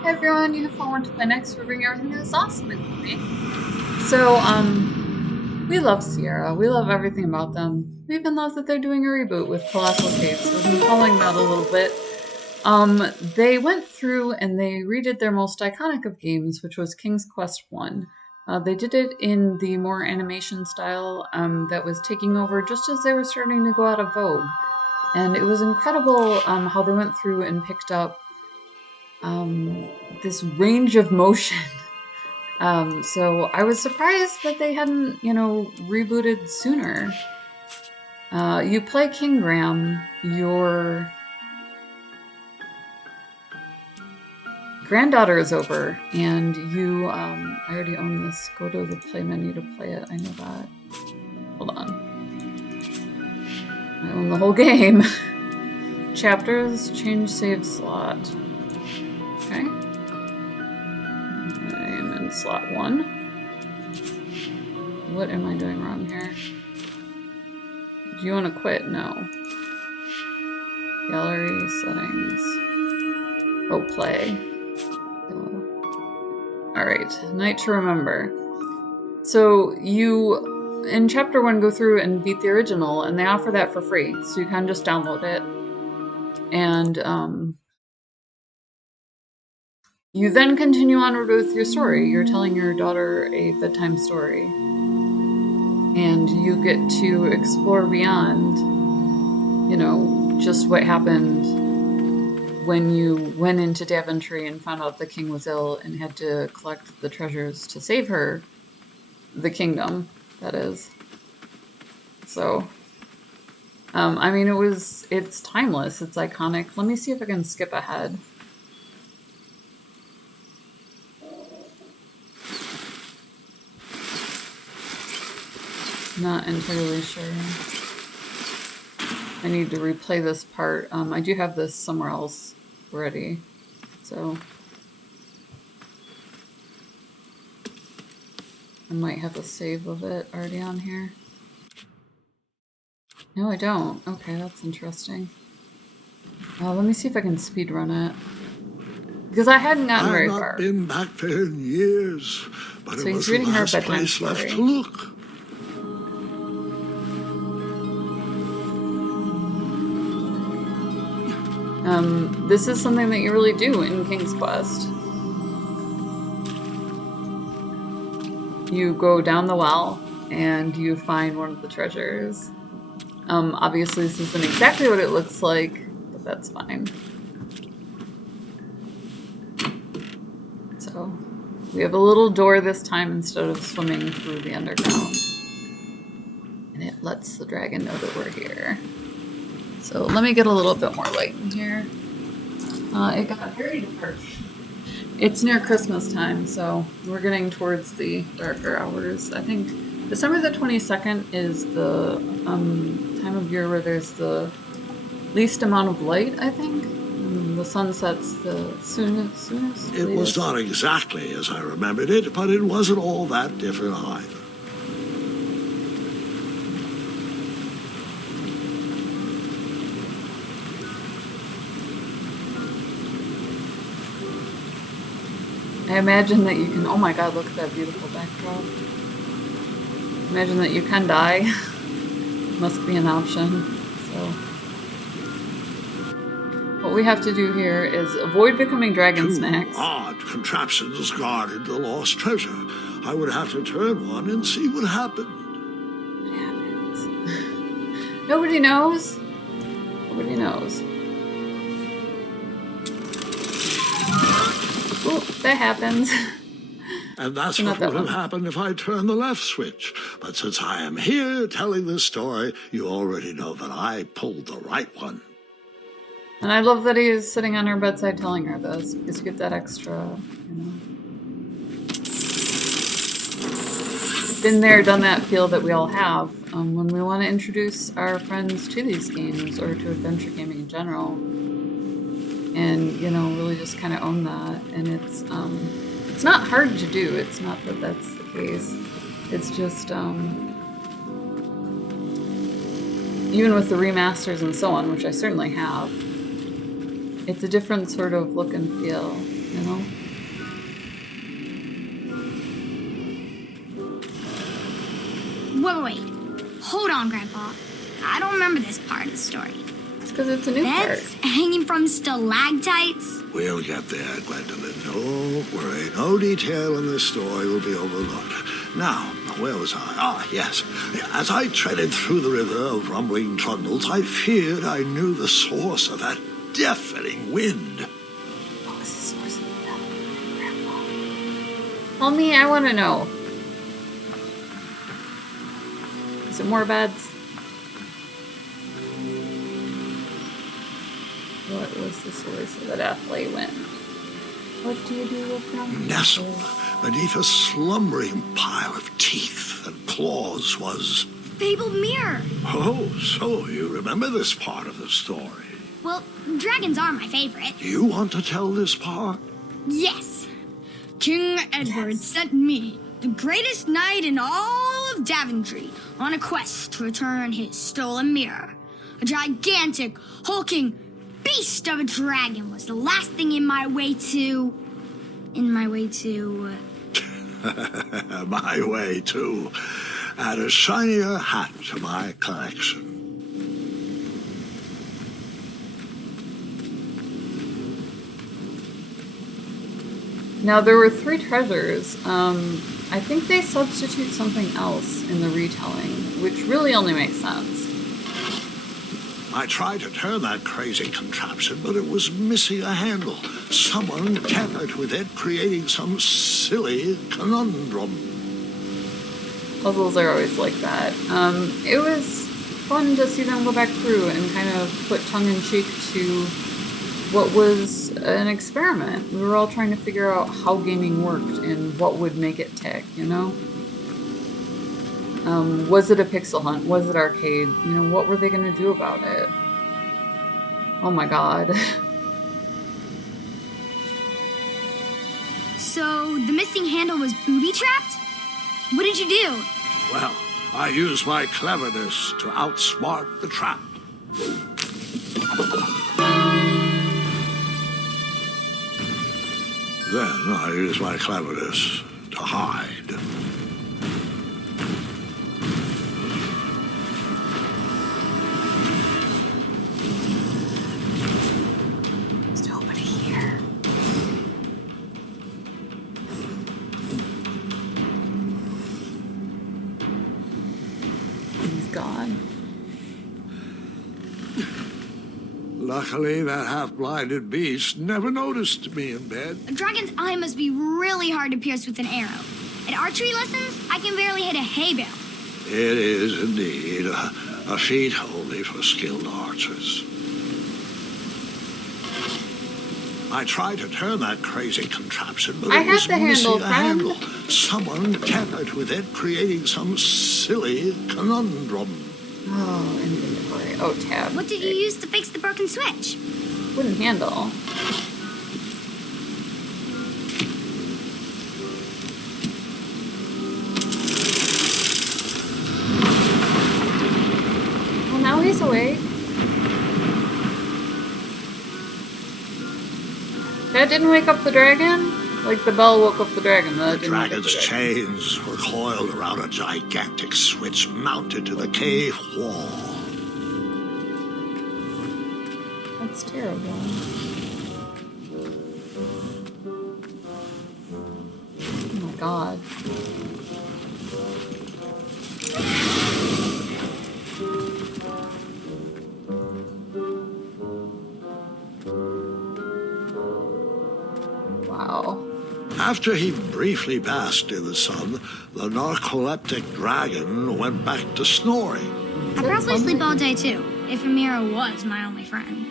Hi everyone, you have fun to play next. We're bringing everything that's awesome in me. So, we love Sierra. We love everything about them. We even love that they're doing a reboot with Colossal Caves. We've been following that a little bit. They went through and they redid their most iconic of games, which was King's Quest 1. They did it in the more animation style that was taking over just as they were starting to go out of vogue. And it was incredible how they went through and picked up this range of motion. So I was surprised that they hadn't, rebooted sooner. You play King Graham, your granddaughter is over, and you, I already own this. Go to the play menu to play it. I know that. Hold on. I own the whole game. Chapters, change save slot. Okay. I am in slot 1. What am I doing wrong here? Do you want to quit? No. Gallery settings. Oh, play. Alright, Night to Remember. So you, in chapter 1, go through and beat the original, and they offer that for free, so you can just download it. And you then continue onward with your story. You're telling your daughter a bedtime story. And you get to explore beyond, just what happened when you went into Daventry and found out the king was ill and had to collect the treasures to save her, the kingdom, that is. So, I mean, it's timeless, it's iconic. Let me see if I can skip ahead. Not entirely sure. I need to replay this part. I do have this somewhere else already, so I might have a save of it already on here. No, I don't. Okay, that's interesting. Let me see if I can speedrun it. Because I hadn't gotten very far. I've not been back there in years, but So it he's was the reading her last bedtime place left story. to look. This is something that you really do in King's Quest. You go down the well and you find one of the treasures. Obviously this isn't exactly what it looks like, but that's fine. So we have a little door this time instead of swimming through the underground. And it lets the dragon know that we're here. So let me get a little bit more light in here. It got very dark. It's near Christmas time, so we're getting towards the darker hours. I think December the 22nd is the time of year where there's the least amount of light, I think. The sun sets the soonest. It was not exactly as I remembered it, but it wasn't all that different either. I imagine that you can, oh my god, look at that beautiful backdrop. Imagine that you can die. Must be an option. So what we have to do here is avoid becoming dragon snacks. Odd contraptions guarded the lost treasure. I would have to turn one and see what happened. What happens? Nobody knows. Nobody knows. Ooh, that happens. And that's what would have happened if I turned the left switch. But since I am here telling this story, you already know that I pulled the right one. And I love that he is sitting on her bedside telling her this, because you get that extra, been there, done that feel that we all have when we want to introduce our friends to these games or to adventure gaming in general. And, really just kind of own that. And it's not hard to do. It's not that that's the case. It's just, even with the remasters and so on, which I certainly have, It's a different sort of look and feel, you know? Wait. Hold on, Grandpa. I don't remember this part of the story. It's because it's a new part. Beds hanging from stalactites? We'll get there, Gwendolyn. Don't worry. No detail in this story will be overlooked. Now, where was I? Ah, yes. As I treaded through the river of rumbling trundles, I feared I knew the source of that deafening wind. What was the source of the deafening wind, Grandpa? Tell me, I want to know. Is it more beds? What was the source of the deathly wind? What do you do with them? Nestled beneath a slumbering pile of teeth and claws was... Fabled mirror. Oh, so you remember this part of the story. Well, dragons are my favorite. You want to tell this part? Yes. King Edward sent me, the greatest knight in all of Daventry, on a quest to return his stolen mirror. A gigantic, hulking beast of a dragon was the last thing in my way to... My way to add a shinier hat to my collection. Now, there were 3 treasures. I think they substitute something else in the retelling, which really only makes sense. I tried to turn that crazy contraption, but it was missing a handle. Someone tampered with it, creating some silly conundrum. Puzzles are always like that. It was fun to see them go back through and kind of put tongue-in-cheek to what was an experiment. We were all trying to figure out how gaming worked and what would make it tick, you know? Was it a pixel hunt? Was it arcade? You know, what were they going to do about it? Oh my god. So, the missing handle was booby-trapped? What did you do? Well, I used my cleverness to outsmart the trap. Then I used my cleverness to hide. There's nobody here. He's gone. Luckily, that half-blinded beast never noticed me in bed. A dragon's eye must be really hard to pierce with an arrow. At archery lessons, I can barely hit a hay bale. It is indeed a feat only for skilled archers. I tried to turn that crazy contraption, but it was missing a handle. Someone tampered with it, creating some silly conundrum. Oh, inventory. Oh, tab. What did you use to fix the broken switch? Wooden handle. Well, now he's awake. That didn't wake up the dragon? Like the bell woke up the dragon. The dragon's chains were coiled around a gigantic switch mounted to the cave wall. That's terrible. Oh my god. Wow. After he briefly basked in the sun, the narcoleptic dragon went back to snoring. I'd probably sleep all day too, if Amira was my only friend.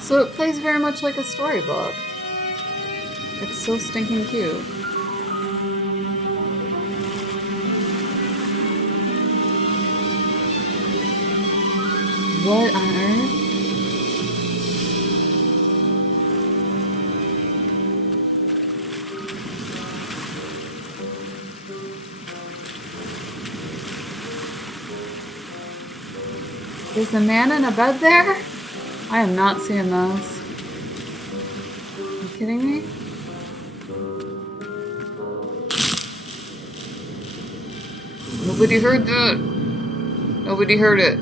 So it plays very much like a storybook. It's so stinking cute. What on earth? Is the man in a bed there? I am not seeing this. Are you kidding me? Nobody heard that. Nobody heard it.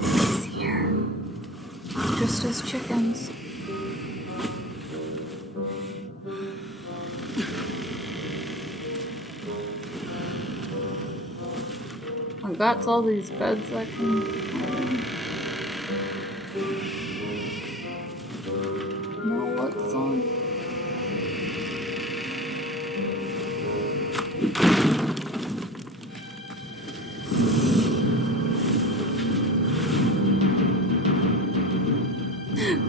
He's here. Just as chickens. I got all these beds I can hide in. No, what's on?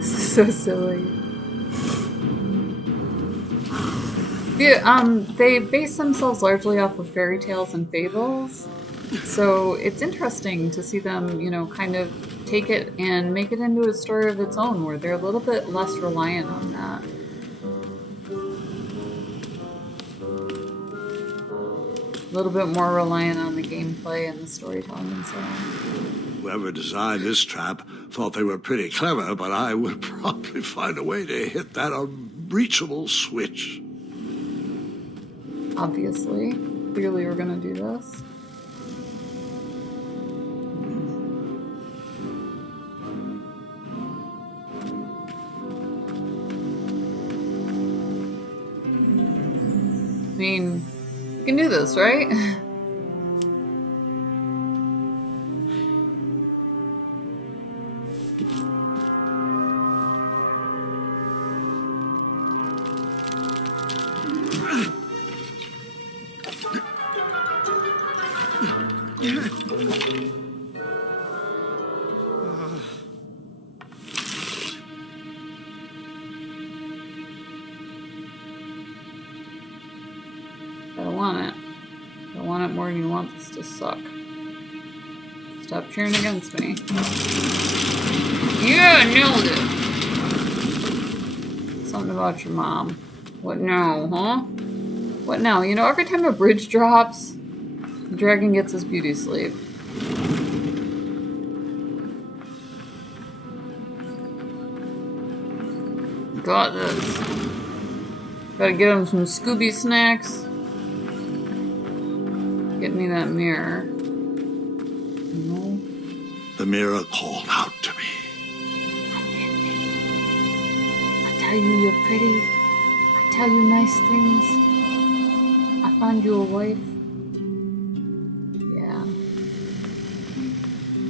So silly. Yeah, they base themselves largely off of fairy tales and fables. So it's interesting to see them, you know, kind of take it and make it into a story of its own where they're a little bit less reliant on that. A little bit more reliant on the gameplay and the storytelling and so on. Whoever designed this trap thought they were pretty clever, but I would probably find a way to hit that unreachable switch. Obviously. Clearly we're gonna do this. I mean, you can do this, right? I don't want it. I don't want it more than you want this to suck. Stop cheering against me. Yeah, nailed it! Something about your mom. What now, huh? What now? You know, every time a bridge drops, the dragon gets his beauty sleep. Got this. Gotta get him some Scooby snacks. Get me that mirror. No. The mirror called out to me. I tell you you're pretty. I tell you nice things. I find you a wife. Yeah.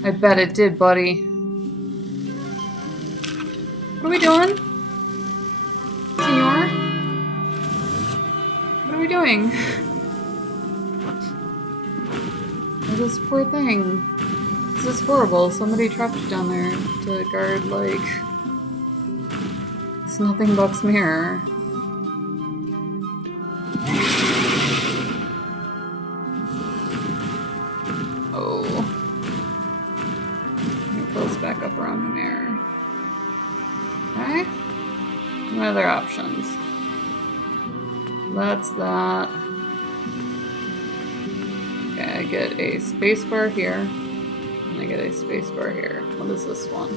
I bet it did, buddy. What are we doing? Senor? What are we doing? This poor thing. This is horrible. Somebody trapped you down there to guard, like, it's nothing bucks mirror. Oh. It goes back up around the mirror. Okay. What other options? That's that. Okay, I get a spacebar here, and I get a spacebar here. What is this one?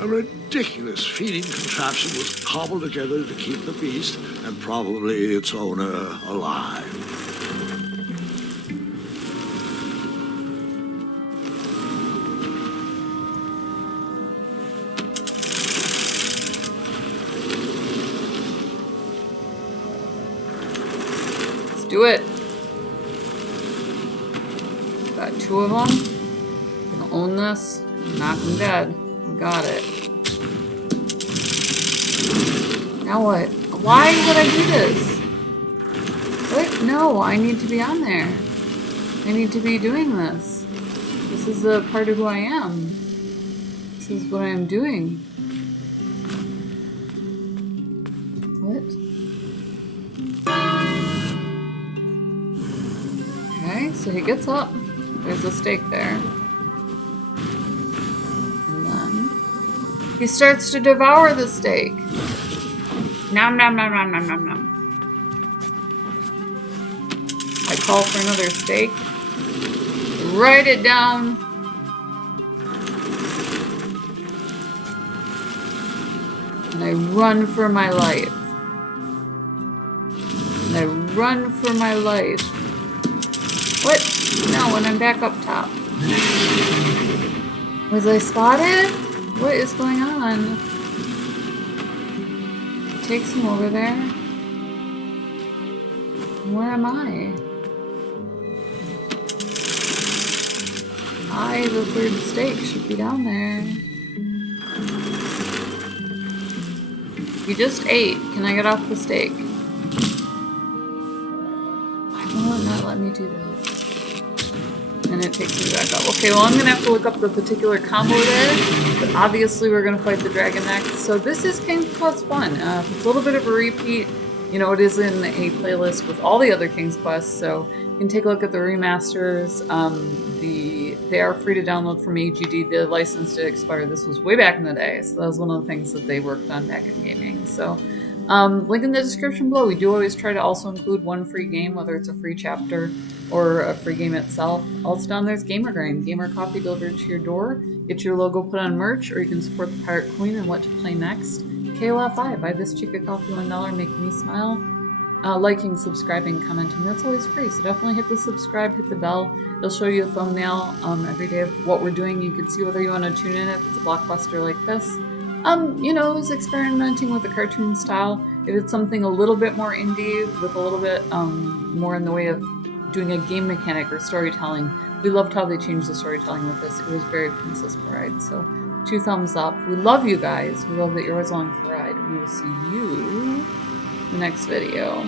A ridiculous feeding contraption was cobbled together to keep the beast, and probably its owner, alive. Let's do it! Got two of them. Gonna own this. Knock them dead. We got it. Now what? Why would I do this? What? No, I need to be on there. I need to be doing this. This is a part of who I am. This is what I am doing. What? Okay, so he gets up. There's a steak there. And then he starts to devour the steak. Nom nom nom nom nom nom nom. call for another steak. Write it down. And I run for my life. And I run for my life. What? No, and I'm back up top. Was I spotted? What is going on? Takes him over there. Where am I? The third steak, should be down there. You just ate. Can I get off the steak? Why will it not let me do that? And it takes me back up. Okay, well I'm gonna have to look up the particular combo there, but obviously we're gonna fight the dragon next. So this is King's Quest 1. It's a little bit of a repeat. You know, it is in a playlist with all the other King's Quests, so you can take a look at the remasters. They are free to download from AGD. The license did expire. This was way back in the day, so that was one of the things that they worked on back in gaming. So, link in the description below. We do always try to also include one free game, whether it's a free chapter or a free game itself. Also down there's Gamer Grind, Gamer Coffee delivered to your door. Get your logo put on merch, or you can support the Pirate Queen and what to play next. KOFI, buy this cheap coffee $1, make me smile. Liking, subscribing, commenting, that's always free. So definitely hit the subscribe, hit the bell. It'll show you a thumbnail every day of what we're doing. You can see whether you want to tune in if it's a blockbuster like this. You know, I was experimenting with the cartoon style. If it's something a little bit more indie with a little bit more in the way of doing a game mechanic or storytelling, we loved how they changed the storytelling with this. It was very Princess Bride. So 2 thumbs up. We love you guys. We love that you're always along for the ride. We will see you in the next video.